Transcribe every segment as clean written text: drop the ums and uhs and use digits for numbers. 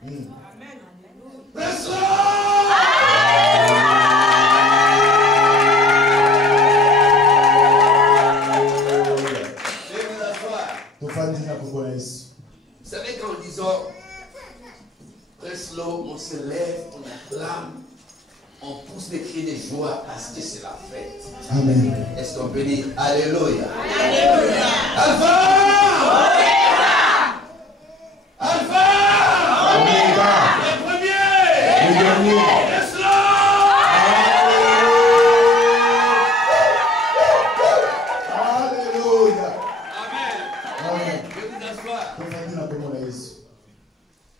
Vous savez qu'en disant Preslo, on se lève, on acclame, on pousse des cris de joie parce que c'est la fête. Amen. Est-ce qu'on peut dire Alléluia? Alléluia. Alpha! Alpha! Omega. Le premier! Le dernier. Preslo! Alléluia. Amen. Amen. Je vous asseoir.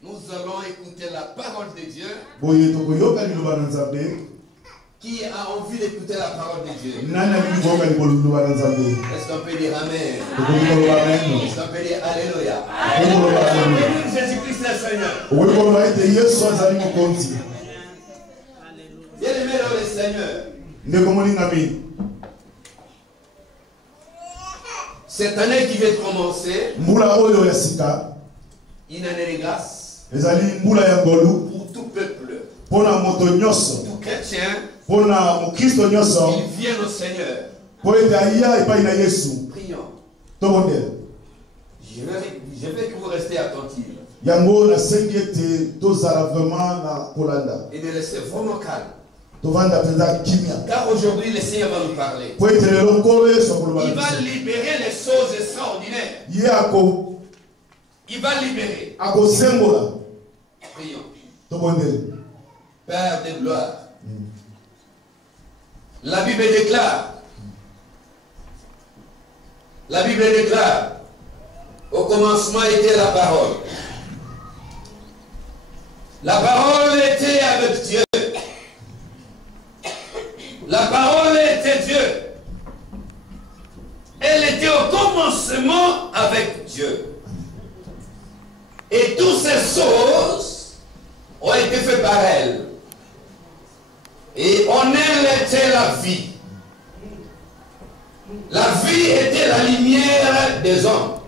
Nous allons écouter la parole de Dieu. Qui a envie d'écouter la parole de Dieu? Est-ce qu'on peut dire Amen? Est-ce qu'on peut dire Alléluia? Jésus-Christ le Seigneur. Bien aimé dans le Seigneur. Cette année qui vient de commencer, une année de grâce pour tout peuple, tout chrétien, il vient au Seigneur. Prions. Je veux que vous restez attentifs et de rester vraiment calme. Car aujourd'hui, le Seigneur va nous parler. Il va libérer les choses extraordinaires. Il va libérer. Prions. Père de gloire. La Bible déclare, au commencement était la parole. La parole était avec Dieu. La parole était Dieu. Elle était au commencement avec Dieu. Et toutes ces choses ont été faites par elle. Et en elle était la vie. La vie était la lumière des hommes.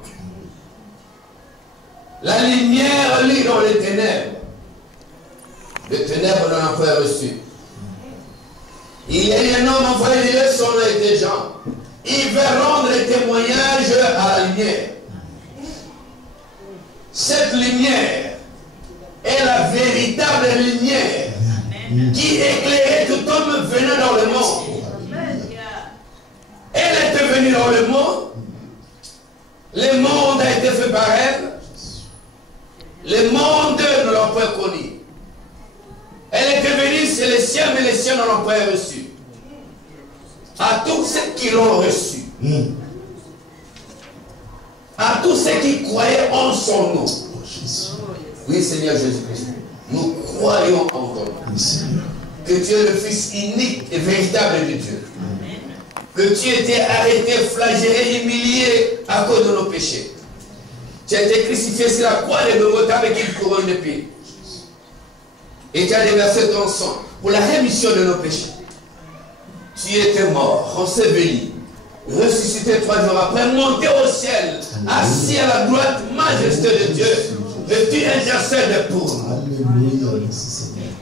La lumière lit dans les ténèbres. Les ténèbres n'en ont pas reçu. Il y a un homme envoyé de son nom et des gens. Il veut rendre témoignage à la lumière. Cette lumière est la véritable lumière qui éclairait tout homme venant dans le monde. Elle était venue dans le monde. Le monde a été fait par elle. Le monde ne l'a pas connu. Elle était venue, c'est les siens, mais les siens ne l'ont pas reçu. À tous ceux qui l'ont reçu. À tous ceux qui croyaient en son nom. Oui, Seigneur Jésus-Christ. Nous croyons en ton nom. Que tu es le Fils unique et véritable de Dieu. Que tu étais arrêté, flagellé, humilié à cause de nos péchés. Tu as été crucifié sur la croix de Golgotha avec une couronne d'épines. Et tu as déversé ton sang pour la rémission de nos péchés. Tu étais mort, enseveli, ressuscité 3 jours après, monté au ciel, assis à la droite majesté de Dieu. Et tu intercèdes pour nous.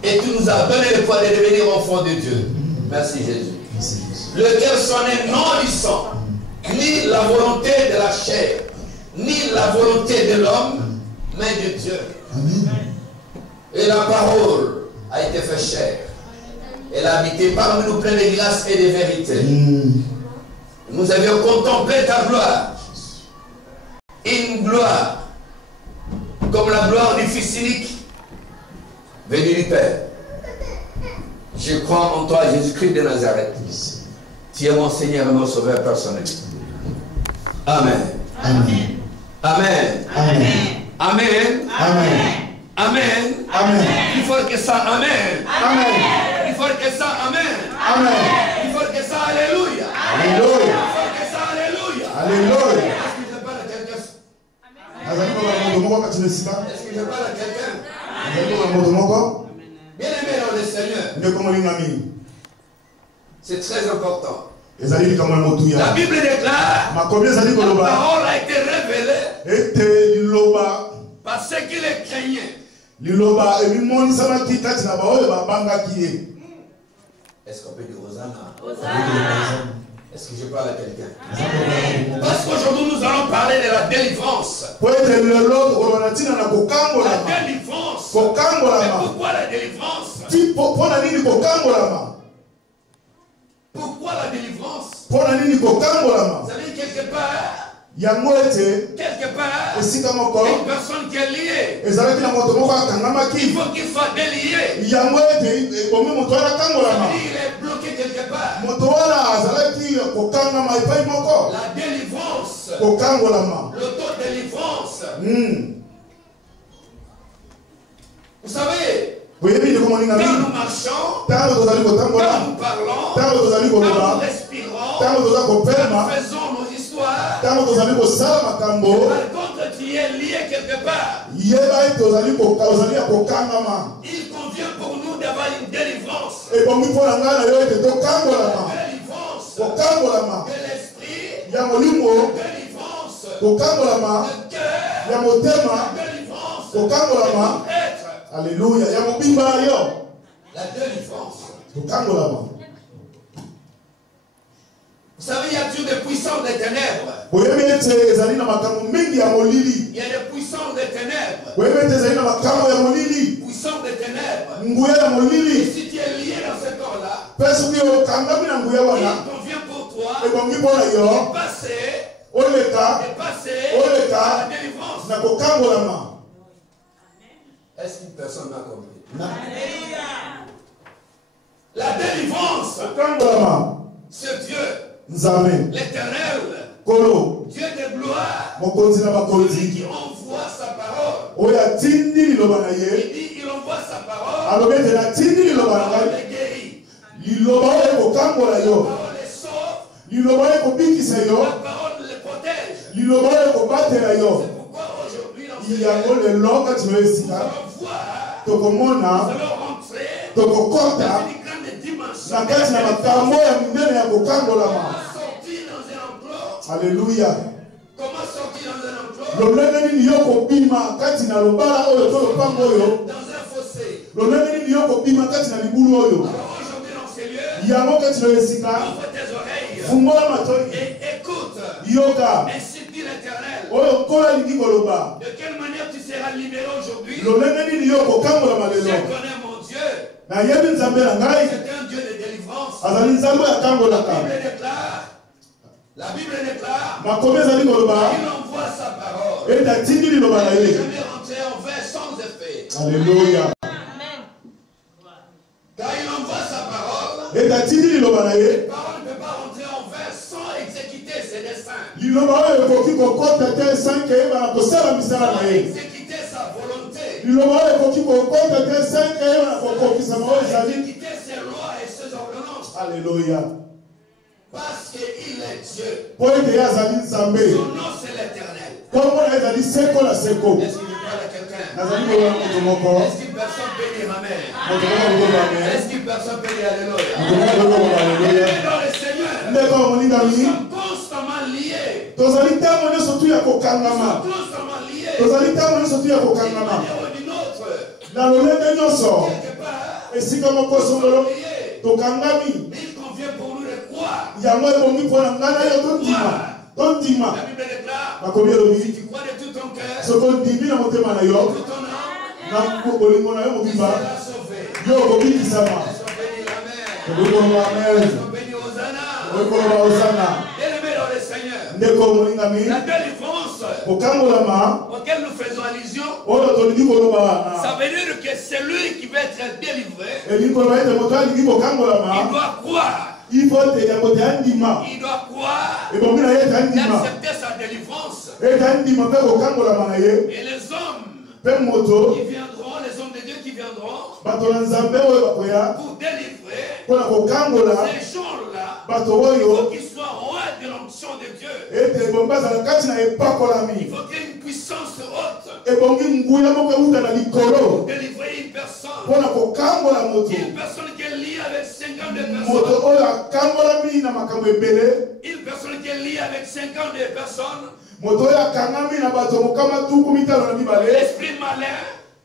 Et tu nous as donné le pouvoir de devenir enfants de Dieu. Merci Jésus. Lequel s'en est non du sang, ni la volonté de la chair, ni la volonté de l'homme, mais de Dieu. Et la parole a été faite chair. Elle a habité parmi nous pleine de grâce et de vérité. Nous avions contemplé ta gloire. Une gloire comme la gloire du Fils unique venu du Père. Je crois en toi, Jésus-Christ de Nazareth. Tu es mon Seigneur et mon Sauveur personnel. Amen. Amen. Amen. Amen. Amen. Amen. Amen. Amen. Il faut que ça, Amen. Amen. Il faut que ça, Amen. Amen. Il faut que ça, Alléluia. Alléluia. Il faut que ça, Alléluia. Alléluia. Est-ce que je parle à quelqu'un? Est-ce que je parle à quelqu'un? Bien aimé dans le Seigneur. C'est très important. La Bible déclare la parole a été révélée par ceux qui les craignaient. Liloba ebimoni sama kikati na baoyo babanga kiye. Est-ce qu'on peut dire Hosanna? Hosanna. Est-ce que je parle à quelqu'un? Parce qu'aujourd'hui nous allons parler de la délivrance. La délivrance. Mais pourquoi la délivrance? Pourquoi la délivrance? Vous savez, quelque part, une personne qui est liée, il faut qu'il soit délié. Il est bloqué quelque part. La délivrance, l'autodélivrance. Vous savez, quand nous marchons, quand nous parlons, quand nous respirons, quand nous faisons nos histoires, par contre tu es lié quelque part. Il convient pour nous d'avoir une délivrance. Délivrance de l'esprit, délivrance de cœur, délivrance de être. Alléluia. La délivrance. Vous savez, il y a toujours des puissances des ténèbres. Il y a des puissances des ténèbres. Puissances des ténèbres. Et si tu es lié dans ce corps-là, il convient pour toi de passer à la délivrance. Est-ce qu'une personne m'a compris? La délivrance, c'est Dieu, l'Éternel, Dieu de gloire, celui qui envoie sa parole. Il dit, il envoie sa parole. La parole est guérie. La parole est sauve. La parole les protège. C'est pourquoi aujourd'hui dans ce lieu, nous allons voir, nous allons rentrer dans une grande dimension. Comment sortir dans un enclos? Alléluia. Comment sortir dans un enclos? Dans un fossé. Alors aujourd'hui dans ces lieux, ouvre tes oreilles et écoute. Ainsi dit l'Éternel. De quelle manière tu seras libéré aujourd'hui? Je connais mon Dieu. C'est un Dieu de délivrance. La Bible déclare qu'il envoie sa parole. Il n'est jamais rentré en vain sans effet. Alléluia. Car il envoie sa parole. La parole ne peut pas rentrer en vain sans exécuter ses desseins. Sans exécuter sa volonté. Sans exécuter ses lois et ses ordonnances. Alléluia. Parce qu'il est Dieu. Son nom c'est l'Éternel. Est-ce qu'il parle à quelqu'un? Est-ce qu'une personne peut dire Amen? Est-ce qu'une personne peut dire Alléluia? Dans le Seigneur, nous sommes constamment liés. Nous sommes constamment liés. D'une manière ou d'une autre. Quelque part, nous sommes liés. Mais il convient pour nous de croire. La Bible déclare, si tu crois de tout ton cœur, de tout ton âme, tu seras sauvé. Est-ce qu'on peut dire Amen? Est-ce qu'on peut dire Hosanna? Bien-aimé dans le Seigneur, la délivrance auquel nous faisons allusion, ça veut dire que celui qui veut être délivré, il doit croire. Il doit croire et accepter sa délivrance. Et les hommes qui viendront, les hommes de Dieu qui viendront pour délivrer ces gens-là, il faut qu'ils soient rois de l'onction de Dieu. Il faut qu'il y ait une puissance haute pour délivrer une personne. Une personne qui est liée avec 52 personnes. Une personne qui est liée avec 52 personnes. L'esprit malin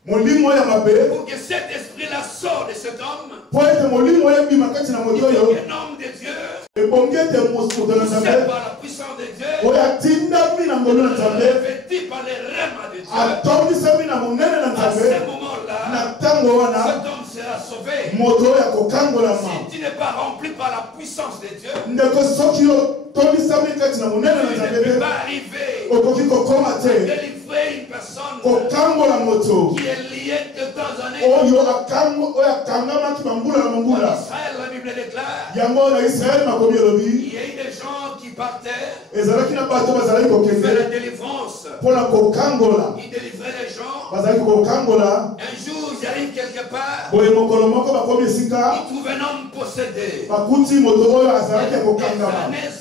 Pour que cet esprit-là sorte de cet homme. Po ete molimo ebima kati na moto oyo. Un homme de Dieu. Ebongi ete moto na Nzambe. Poussé par la puissance de Dieu. Oyo atindami na ngolu na Nzambe. Revêtu par les rêves de Dieu. Atondisami na monene na À Nzambe. ce moment-là, Na tango wana. cet homme sera sauvé. Moto oyo akokangolama. Si tu n'es pas rempli par la puissance de Dieu, Ndeko soki otondisami kati na monene na tu ne Nzambe peux te. pas arriver Okoki kokoma à te. délivrer une personne Kokangola moto. qui est liée de temps en Oyo temps. oyo akangamaki bambula na En mongula. Israël, la Bible déclare Yango na Israeli makomi elobi. il y a eu des gens qui partaient Ezalaki na bato bazalaki faire kokende la délivrance. mpona kokangola. Ils délivraient les gens. Bazalaki kokangola. Un jour, ils arrivent quelque part. Boye mokolo moko bakomi esika. Ils trouvent un homme possédé. Bakuti moto oyo azalaki ya Des kokangama. années.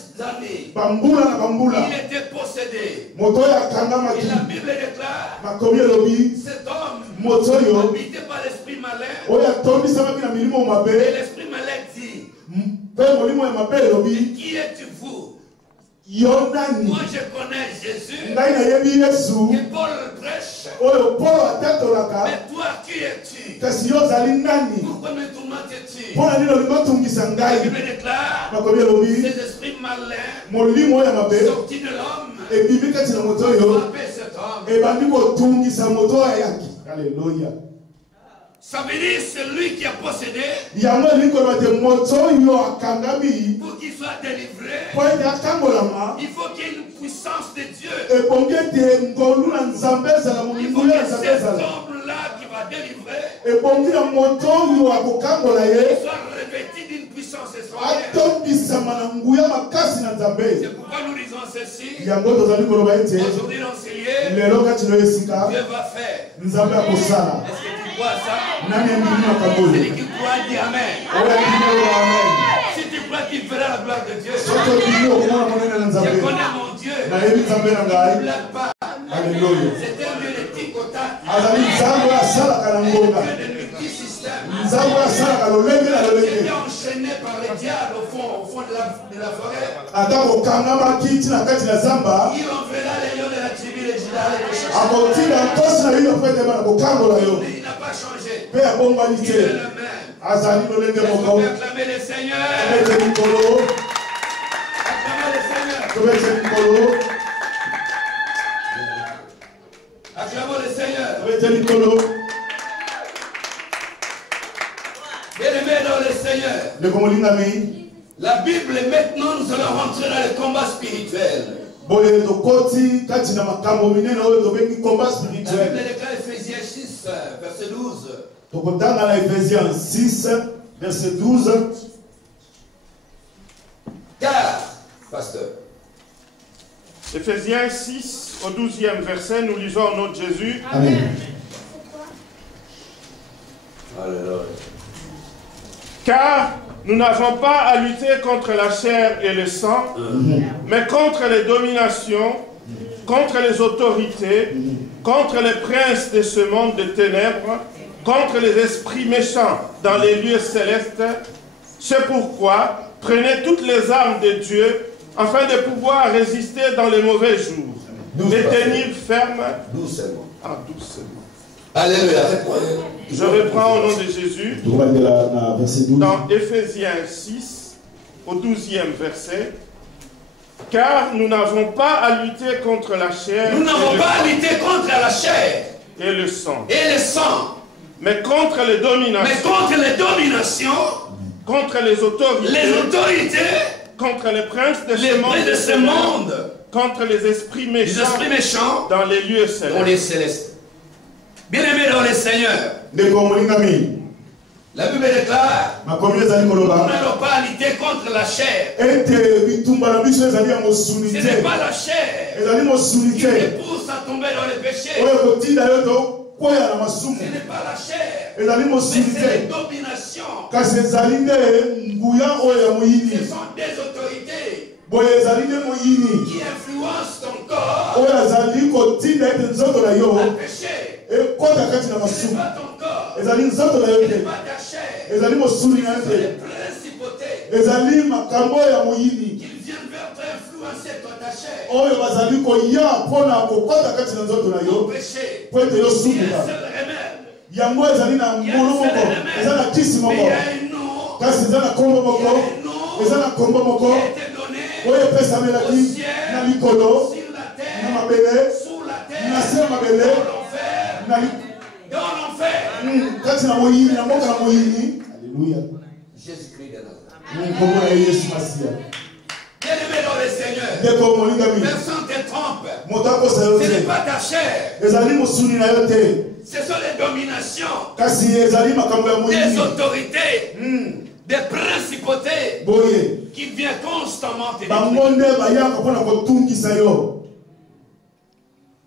Bambula na bambula. Il était possédé. Moto oyo Et akangamaki. la Bible déclare Makomi elobi. cet homme Moto oyo habité par l'esprit malin. oyo atondisamaki na milimo Et mabe. l'esprit malin dit Mpe molimo ya mabe elobi. qui es-tu vous? Yo nani? Moi je connais Jésus Ngai nayebi Yesu. que Paul prêche. Oyo Polo atatolaka. Mais toi qui es-tu? Kasi yo ozali nani? Pourquoi me tourmentes-tu? Mpona nini olingi otungisa La ngai? Bible déclare Makomi elobi. ces esprits malins Molimo oyo ya mabe sortis de l'homme ebimi kati na moto oyo frappaient cet homme. ebandi kotungisa moto oyo ayaki. Alleluya. Ça veut dire celui qui a possédé Yango elingi koloba te moto oyo akangami pour qu'il soit délivré. po ete akangolama Il faut qu'il y ait une puissance de Dieu. ebongi ete ngolu na Nzambe ezala Il faut mongulu que ya Nzambe cet ezala homme-là qui va délivrer ebongi na moto oyo akokangola ye soit revêtu d'une puissance extraordinaire. atondisama na nguya makasi na Nzambe. C'est pourquoi nous disons ceci. Yango tozali koloba ete Aujourd'hui dans ces lieux, lelo kati na esika Dieu va faire. Nzambe akosala. Est-ce que tu crois ça? Nani andimi makambo Celui oyo? qui croit dit Amen. Oyo andimi oyo amen. Si tu crois qu'il verra la gloire de Dieu, Soki ondimi okomona monene na je Nzambe. connais mon Dieu. Nayebi Nzambe na Il ne ngai. blague pas. Alléluia. C'est un Dieu de ticota. Azali Nzambe oyo asalaka na Un ngonga. Dieu de multisystème. Nzambe oyo asalaka lolenge na J'étais lolenge. enchaîné par le diable au fond de la forêt. Ata kokangamaki ntina kati na zamba Il enverra les lions de la tribu de Juda et de chercher. akotinda nkosi na yo po ete bana kokangola yo Mais il n'a pas changé. mpe abombani Il est te. le même. Azali lolenge Est-ce qu'on moko. peut acclamer le Seigneur? Tobete likolo. Acclamer le Seigneur. Tobete likolo. Acclamons le Seigneur. Tobete likolo. Bien-aimés dans le Seigneur. Ndeko molingami. La Bible, maintenant, nous allons rentrer dans le combat spirituel. Boye tokoti kati na makambo minene oyo tobengi combat La Bible spirituel. déclare Ephésiens 6, verset 12. Tokotanga na Ephésiens 6 verset 12. Car, pasteur, Ephésiens 6 au 12e verset, nous lisons au nom de Jésus. Amen. alléluia. Car nous n'avons pas à lutter contre la chair et le sang, mais contre les dominations, contre les autorités, contre les princes de ce monde de ténèbres, contre les esprits méchants dans les lieux célestes. C'est pourquoi prenez toutes les armes de Dieu afin de pouvoir résister dans les mauvais jours et tenir ferme. Doucement. Ah, doucement. Alléluia. Je reprends au nom de Jésus. Dans Ephésiens 6, au 12e verset, car nous n'avons pas à lutter contre la chair Nous n'avons pas à lutter contre la chair et le sang, et le sang, mais contre les mais dominations, contre les dominations, contre les les autorités, contre les princes de les ce monde, princes de ce monde, contre les esprits les méchants esprits méchants, dans les lieux dans les célestes. célestes. Bien-aimés dans le Seigneur, Ndeko molingami. la Bible déclare Makomi ezali nous koloba. n'allons pas lutter contre la chair. Ete bitumba na biso ezali ya mosuni Ce n'est te. pas la chair Ezali mosuni qui te. te pousse à tomber dans le péché. Oyo kotinda yo tokwea na masumu. Ce n'est pas la chair, Ezali mais mosuni c'est les te. dominations. Kasi ezali nde nguya oyo ya Ce moyini. sont des autorités Boye ezali nde moyini. qui influencent ton corps Oyo azali kotinda ete nzoto na yo à pécher. ekota kati na Ce n'est masumu. pas ton corps, Ezali nzoto na yo ce n'est te. pas ta chair, Ezali mosuni na yo ce sont les te. principautés Ezali makambo ya moyini. qui viennent vers toi influencer ta chair. chair. oyo bazali koya mpona kokɔta kati na nzoto na Ton yo péché. po ete Il y a un yosunguka seul remède. yango ezali na mbulu moko eza na kisi Mais il moko y a un nom kasi eza na kombo moko eza na kombo qui moko a été donné oyo epesamelaki na likolo sur la na terre, mabele sous la na terre, se ya mabele dans l'enfer, na dans l'enfer. kati na moyini na mboka na moyini alleluya Jésus-Christ de Nazareth. kombo na ye yesu masiya Bien-aimé dans le Seigneur, ndeko molingami personne ne te trompe. moto akosa yo Ce n'est te pas ta chair. ezali mosuni na yo te Ce sont les dominations kasi ezali makambo ya des moyini autorités, des principautés boye qui viennent constamment te détruire. bango nde bayaka mpona kotungisa yo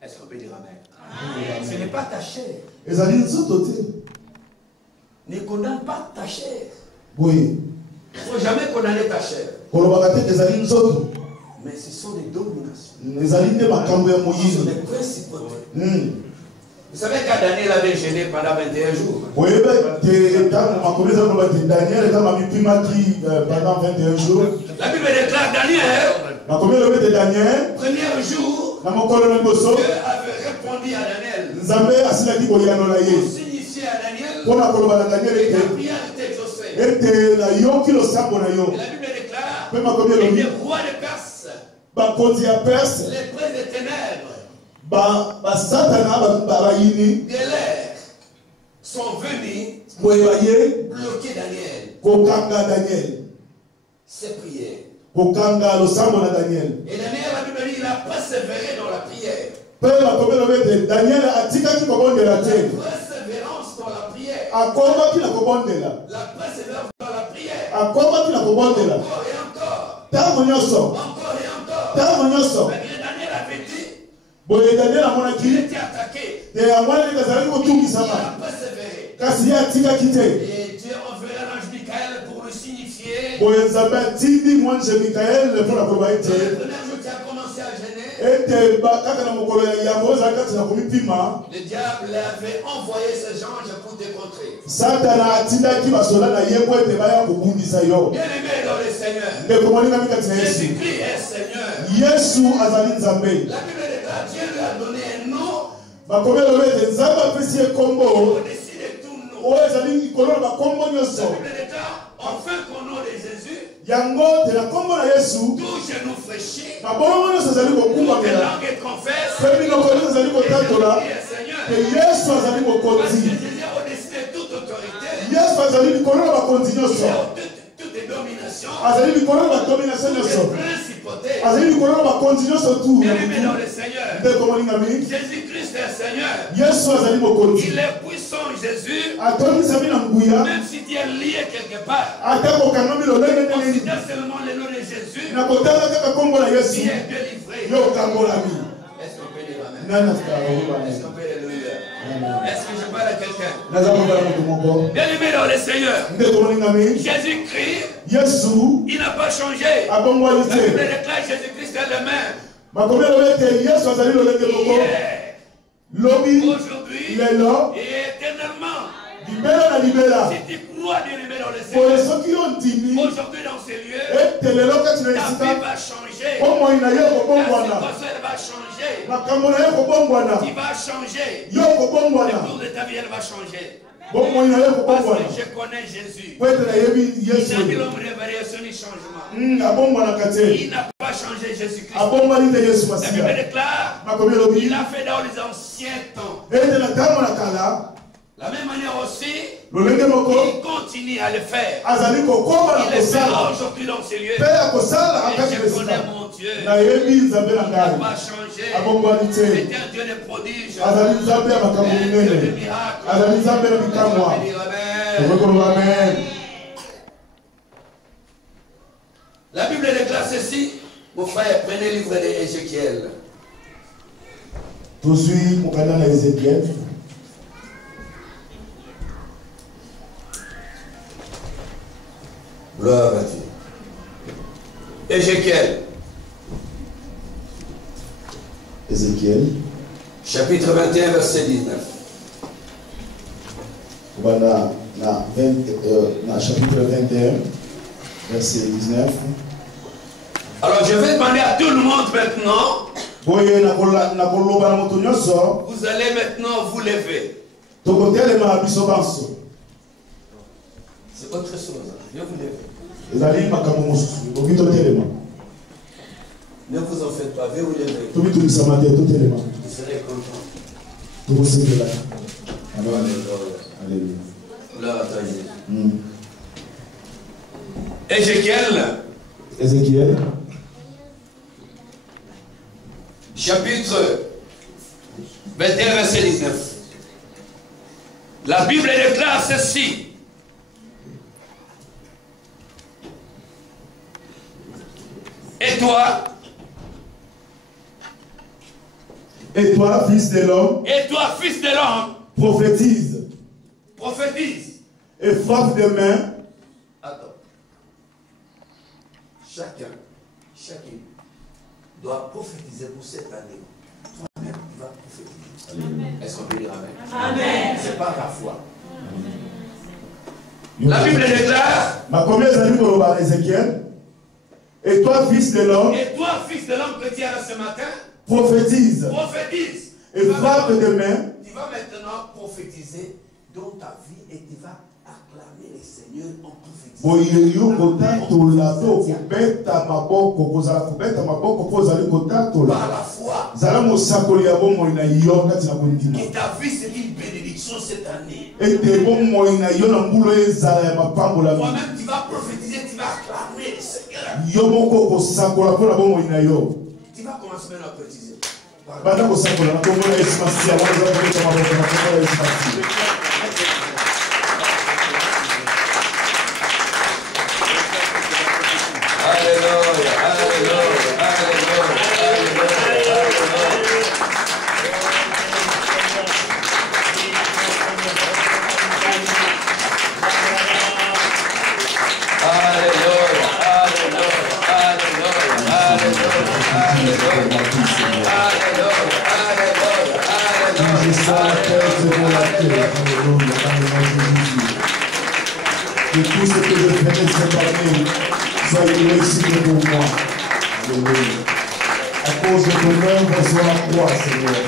Est-ce qu'on peut dire amen? Ce n'est pas ta chair. ezali nzoto te Ne condamne pas ta chair. boye Il ne faut jamais condamner ta chair. kolobaka te ezali nzoto Mais ce sont des dominations. ezali nde makambo ya Ce sont moyini des principautés. Vous savez qu'à Daniel avait gêné pendant 21 jours. boyeba te ntango makomi eza koloba te daniel ntango amipimaki pendant 21 jours La Bible déclare Daniel, makomi elobi te daniel premier jour, na mokolo na liboso Dieu avait répondu à Daniel nzambe asilaki koyanola pour ye signifier à Daniel mpona koloba na daniel que ta ete prière est exaucée. ete nayoki losambo na yo Et la Bible déclare mpe makomi que elobi les rois de Perse, bakonzi ya perse les princes des ténèbres basatana bayini de l'air sont venus boye baye bloquer Daniel. kokanga daniel Ses prières. kokanga losambo na daniel Et Daniel, la Bible dit, il a persévéré dans la prière. mpe makomi elobi ete daniel atikaki kobondela te Persévérance dans la prière. akomaki na kobondela La persévérance dans la prière. akomaki na kobondela Encore et encore. ntango nyonso Encore et encore. ntango nyonso Mais Daniel avait dit, boye daniel il amonaki était attaqué. te amonaki azalaki Il kotungisama a persévéré. kasi ye atikaki te Et Dieu enverra l'ange Michael pour le signifier. boye nzambe atindi mwanje mikael mpona koloba Le ete premier jour qui a commencé à gêner, ete kaka na mokolo ya yango ezali kati na komipima le diable avait envoyé ses anges pour te contrer. satana atindaki basoda na ye po ete baya kobundisa yo Bien-aimé dans le Seigneur, ndeko molingami kati na yesu Jésus-Christ est Seigneur. yesu azali nzambe La Bible déclare Dieu lui a donné un nom bakomi elobi ete nzambe apesi ye kombo au-dessus de tout nom. oyo ezali likolo na bakombo La nyonso Bible déclare enfin qu'au nom de Jésus, yango te na kombo na yesu tout genou fléchit, babolongo nyonso ezali toute kokumbamela langue confesse mpe minoko nyonso ezali kotatola qu'il est Seigneur. te yesu azali Parce que mokonzi Jésus est au-dessus de toute autorité, yesu azali likolo na bakonzi et nyonso toutes les dominations, azali likolo na badomination toutes nyonso les principautés. azali likolo na bakonzi nyonso tu ya Bien-aimé dans motu le Seigneur, ndeko molingami Jésus-Christ est Seigneur. yesu azali mokonzi Il est puissant, Jésus, atonisami na nguya même si tu es lié quelque part. ata kokangami lolenge nini Considère seulement le nom de Jésus, na kotanga kaka kombo na qui yesu est délivré. yo okambolami Est-ce qu'on peut dire Amen? nani afika Est-ce qu'on peut dire Alléluia? Est-ce que je parle à quelqu'un? naza kobala moto moko Bien-aimé dans le Seigneur, ndeko molingami Jésus-Christ, yesu il n'a pas changé. abongwani La Bible te déclare Jésus-Christ est le même. makomi elobi ete yesu azali lolenge moko Hier, lobi aujourd'hui lelo et éternellement. libela na libela Si tu crois, bien-aimé dans le boye Seigneur, soki yo ndimi aujourd'hui dans ces lieux, ete lelo kati na ta vie esika va changer. bomoi na ye Ta kobongwana situation elle va changer. makambo na ye kobongwana Tu vas changer. yo Le kobongwana cours de ta vie elle va changer. bomoi na ye Parce kobongwana que je connais Jésus. po ete nayebi Il yesu a dit l'homme de variation ni changement. abongwanaka te Il n'a pas changé Jésus-Christ. abongwani te yesu La Bible masiya déclare, makomi elobi il a fait dans les anciens temps. ete na ntango na kala La même manière aussi, lolenge moko il continue à le faire. azali kokoma na Il est fait kosala aujourd'hui dans ces lieux. mpe ya kosala Et akati je na connais esika mon Dieu. nayebi nzambe na Il n'a ngai pas changé. abongwani te C'est un Dieu de prodiges. azali nzambe ya makambo Un Dieu de minene miracles. azali nzambe na bikamwa On peut dire Amen. tokokoloba amen La Bible déclare ceci. Mon frère, prenez le livre d'Ézéchiel. tozwi mokanda na ezekiel Gloire à Dieu. Ézéchiel, ezekiel chapitre 21, verset 19. kobanda na chapitre 21 verset 19 Alors je vais demander à tout le monde maintenant. Vous allez maintenant vous lever. C'est autre chose. Je vous lever. Ne vous en faites pas, vous lever. Vous serez content. Alléluia. Gloire à toi, Jésus. Ézéchiel. Chapitre 21, verset 19. La Bible déclare ceci. Et toi, fils de l'homme, prophétise. Et frappe de main. Attends. Chacun doit prophétiser pour cette année. Toi-même, tu vas prophétiser. Est-ce qu'on peut dire amen? Amen. C'est pas la foi. La Bible déclare. Et toi, fils de l'homme, que tu as ce matin, prophétise. Et frappe de main. Tu vas maintenant prophétiser dans ta vie et tu vas acclamer les seigneurs en prophétisant. Par la foi. Et ta vie c'est une bénédiction cette année. Toi-même tu vas prophétiser, tu vas acclamer les seigneurs. Tu vas commencer maintenant à prophétiser. Que tout ce que je ferai cette année soit une réussite pour moi. Alléluia. À cause de ton œuvre sur la croix, Seigneur.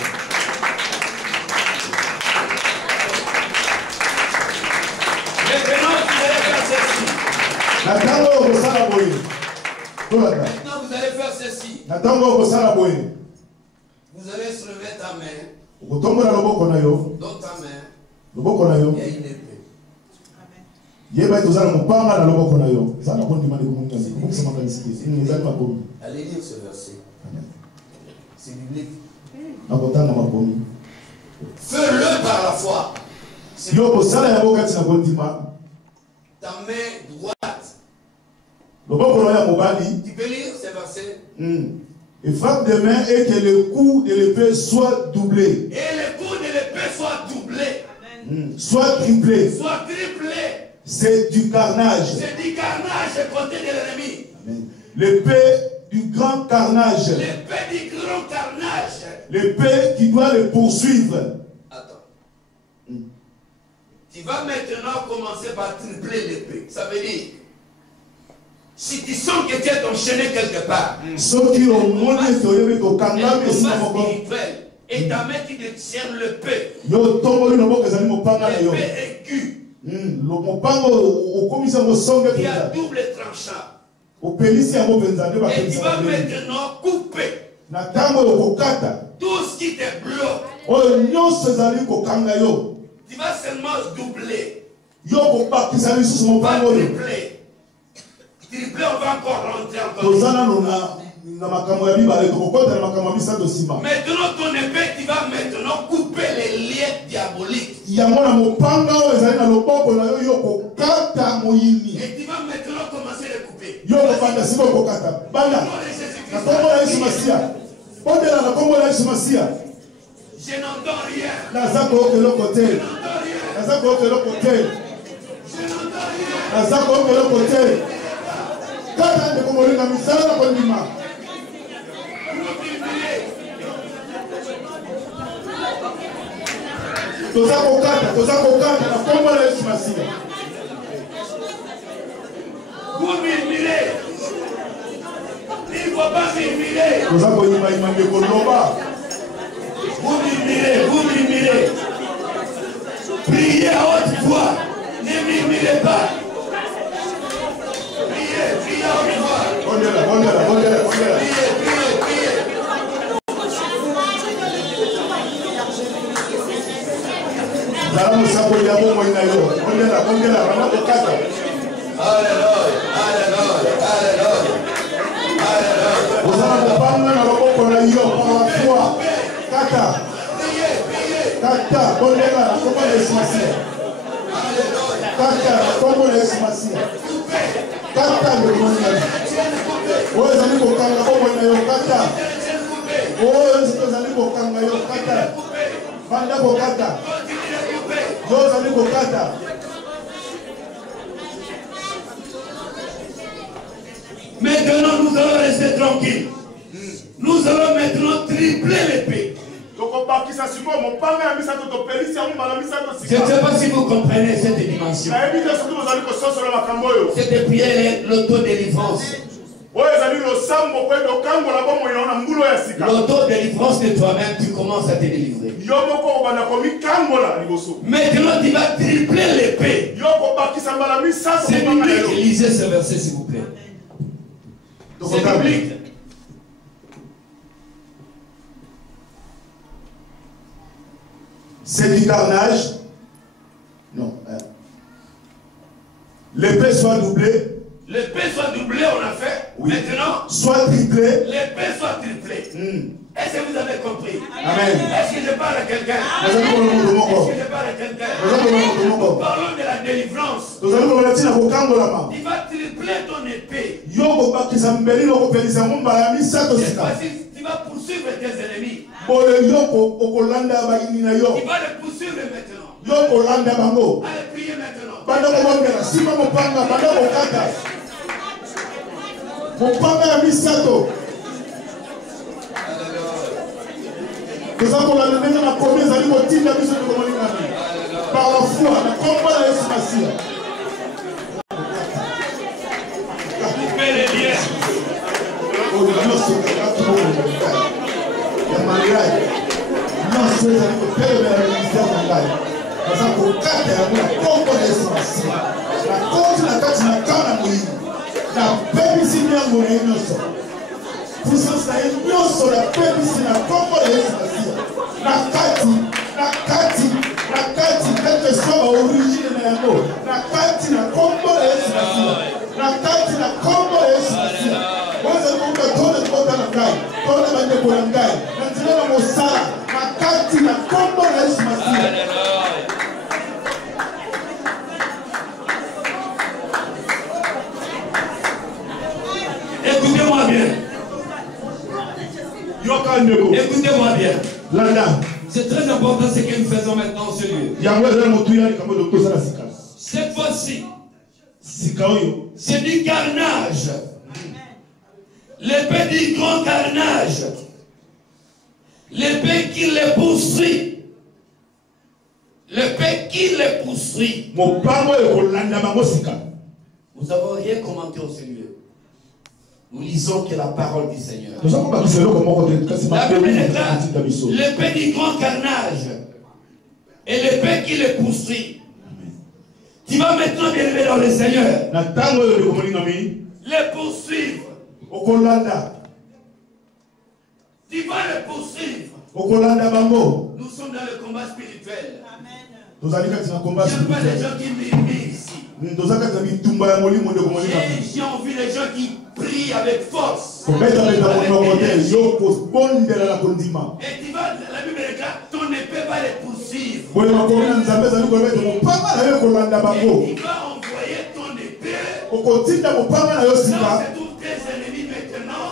Maintenant, vous allez faire ceci. Vous allez se lever ta main. Dans ta main, il y a une épée. Allez lire ce verset. C'est biblique. Fais-le par la foi. Ta main droite. Tu peux lire ce verset. Et frappe de main et que le coup de l'épée soit doublé. Et le coup de l'épée soit doublé. Soit triplé. Soit triplé. C'est du carnage. C'est du carnage côté de l'ennemi. L'épée du grand carnage. L'épée du grand carnage. L'épée qui doit le poursuivre. Attends. Tu vas maintenant commencer par tripler l'épée. Ça veut dire, si tu sens que tu es enchaîné quelque part, et ta main qui détient l'épée, l'épée aiguë, qui a double tranchant, et tu vas maintenant couper tout ce qui te bloque. Tu vas seulement doubler, pas tripler. Triplé, on va encore rentrer encore. Maintenant, ton épée, tu vas maintenant couper les liens diaboliques. Et tu vas maintenant commencer à les couper. Je n'entends rien. Je n'entends rien. Kata de komolinga misala na konima. Toza kokata na kombo la Yesu Masiya. Vous mirmire. Vous murmurez. Priez à haute voix. Ne murmurez pas. Priez à haute voix. Priez. Maintenant, nous allons rester tranquilles. Nous allons maintenant tripler l'épée. Je ne sais pas si vous comprenez cette dimension. Cette prière est l'autodélivrance. L'autodélivrance de toi-même, tu commences à te délivrer. Maintenant, tu vas tripler l'épée. C'est biblique. Lisez ce verset, s'il vous plaît. C'est biblique. C'est du carnage. Non. L'épée soit doublée. L'épée soit doublée, on a fait. Oui. Maintenant, soit triplée. L'épée soit triplée. Est-ce que vous avez compris? Amen. Est-ce que je parle à quelqu'un? Est-ce que je parle à quelqu'un? Nous parlons de la délivrance. Tu vas tripler ton épée. Cette fois-ci, tu vas poursuivre tes ennemis. Il va les poursuivre maintenant. Allez, priez maintenant. Par la foi, la combat de Jésus. Coupez les liens. Écoutez-moi bien. Écoutez-moi bien. C'est très important ce que nous faisons maintenant en ce lieu. Cette fois-ci, c'est du carnage. L'épée du grand carnage. L'épée qui les poursuit. L'épée qui les poursuit. Nous n'avons rien commenté en ce lieu. Nous lisons que la parole du Seigneur. La Bible déclare l'épée du grand carnage et l'épée qui les poursuit. Tu vas maintenant bien élever dans le Seigneur. Les poursuivre. Tu vas les poursuivre. Nous sommes dans le combat spirituel. Amen. J'aime pas les gens qui murmurent ici. J'ai envie les gens qui prient avec force. Et tu vas, la Bible déclare, ton épée va les poursuivre. Et tu vas envoyer ton épée dans tous tes ennemis maintenant.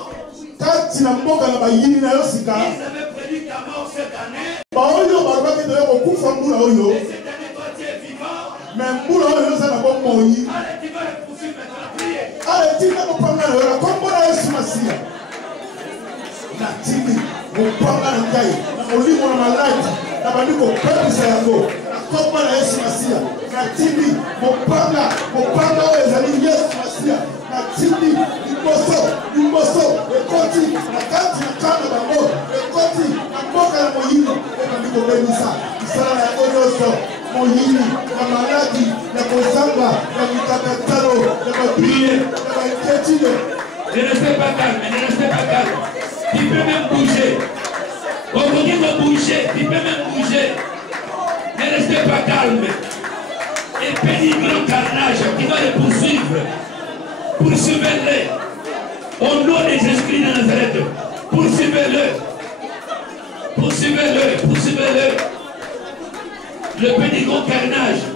Ils avaient prédit ta mort cette année. Et cette année, toi tu es vivant. Allez, tu vas les poursuivre maintenant. Priez. Natili, Imoso, Ekoti, Nakati, pas calme, ne restez pas calme. Tu peux même bouger. On vous dit de bouger, tu peux même bouger. Ne restez pas calme. Épée du grand carnage qui va les poursuivre. Poursuivez-les. Au nom des esprits de Nazareth. Poursuivez-le. Poursuivez-le. Poursuivez-le. Le petit grand carnage.